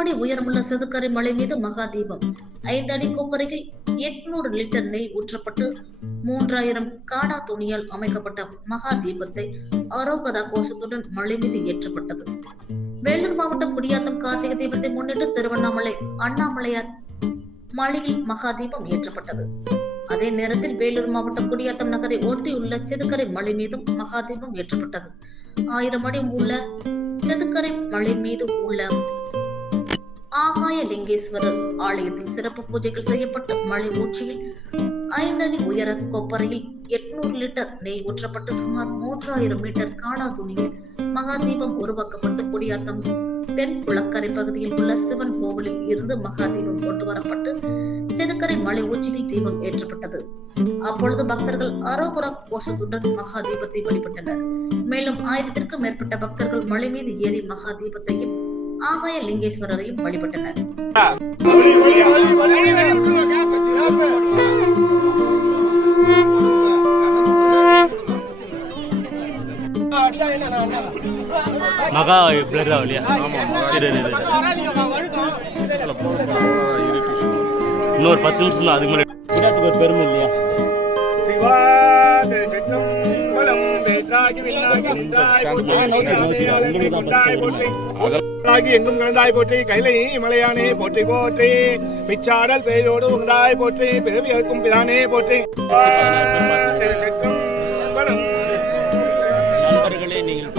அடி உயரமுள்ள செதுக்கரை மலை மீது மகா தீபம். 5 அடி கொப்பரையில் 800 லிட்டர் நெய் ஊற்றப்பட்டு 3000 காடா துணியால் அமைக்கப்பட்ட மகா தீபத்தை அரோகரா கோஷத்துடன் மலை மீது ஏற்றப்பட்டது. வேலூர் மாவட்டம் குடியாத்தம் கார்த்திகை தீபத்தை முன்னிட்டு திருவண்ணாமலை அண்ணாமலையார் மலையில் மகா தீபம் ஏற்றப்பட்டது. அதே நேரத்தில் வேலூர் மாவட்டம் குடியாத்தம் நகரை ஒட்டியுள்ள செதுக்கரை மலை மீதும் மகா தீபம் ஏற்றப்பட்டது. 1000 அடி உள்ள செதுக்கரை மலை மீது உள்ள ஆகாய லிங்கேஸ்வரர் ஆலயத்தில் சிறப்பு பூஜைகள் செய்யப்பட்டு மலை உச்சியில் 5 அடி உயர கொப்பரையில் 800 லிட்டர் நெய் ஊற்றப்பட்டு சுமார் 3000 மீட்டர் காடா துணியில் மகா தீபம் உருவாக்கப்பட்டு குடியாத்தம் தென் குளக்கரை பகுதியில் உள்ள சிவன் கோவிலில் இருந்து மகா தீபம் கொண்டு வரப்பட்டு செதுக்கரை மலை உச்சியில் தீபம் ஏற்றப்பட்டது. அப்பொழுது பக்தர்கள் அரோகரா கோஷத்துடன் மகா தீபத்தை வழிபட்டனர். மேலும் 1000க்கும் மேற்பட்ட பக்தர்கள் மலை மீது ஏறி மகா தீபத்தையும் ஆகாய லிங்கேஸ்வரரையும் வழிபட்டனர். மகா பிளர் ஆகலையா? இன்னொரு 10 நிமிஷம் தான். அதுக்கு மேலே குடியாத்துக்கு ஒரு பெருமை இல்லையா? எங்கும் கலந்தாய் போற்றி கைலை மலையானே போற்றி போற்றி பிச்சாடல் பெயரோடு உந்தாய் போற்றி பிறவி அறுக்கும் பிதானே போற்றி. நண்பர்களே, நீங்கள்